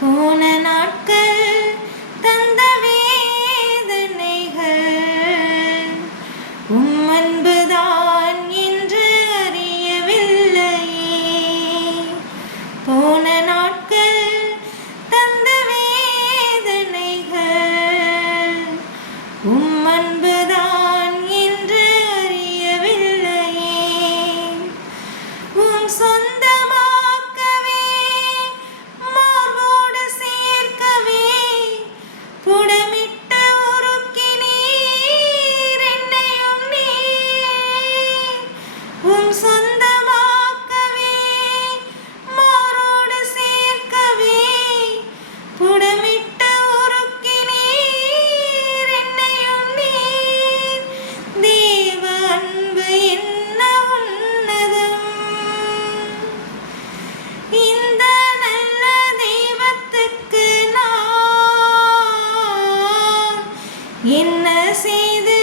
போன நாட்கள் தந்த வேதனைகள் அன்புதான் என்று அறியவில்லையே. போன நாட்கள் தந்த வேதனைகள் அன்புதான் என்று அறியவில்லையே. சொந்தமாக்கவே மார்போடு சேர்க்கவே புடமிட்ட உருக்கினீர் என்னையும் நீர். சொந்தமாக்கவே மாரோடு சேர்க்கவே புடமிட்ட உருக்கினீர் என்னையும் நீர். தேவ அன்பு என்ன உன்னதம். இந்த நல்ல தெய்வத்துக்கு நான் என்ன செய்து